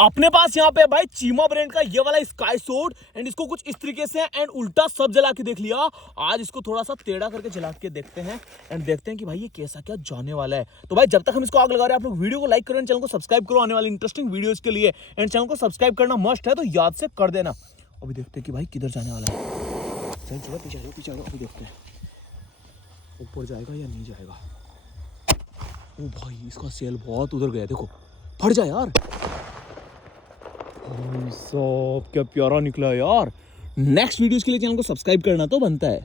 अपने पास यहाँ पे भाई चीमा ब्रांड का ये वाला स्काई सोर्ड एंड इसको कुछ इस तरीके से एंड उल्टा सब जला के देख लिया। आज इसको थोड़ा सा टेढ़ा करके जला के देखते हैं एंड देखते हैं कि भाई ये कैसा क्या जाने वाला है। तो भाई जब तक हम इसको आग लगा रहे हैं आप लोग वीडियो को लाइक करो एंड चैनल को सब्सक्राइब करो आने वाली इंटरेस्टिंग वीडियोस के लिए। एंड चैनल को सब्सक्राइब करना मस्ट है तो याद से कर देना। अभी देखते हैं कि भाई किधर जाने वाला है। चल चलो पीछे आ जाओ अभी देखते हैं ऊपर जाएगा या नहीं जाएगा। ओ भाई इसका सेल बहुत उधर गया, देखो फट जा यार। भाई साहब क्या प्यारा निकला यार। नेक्स्ट वीडियोस के लिए चैनल को सब्सक्राइब करना तो बनता है।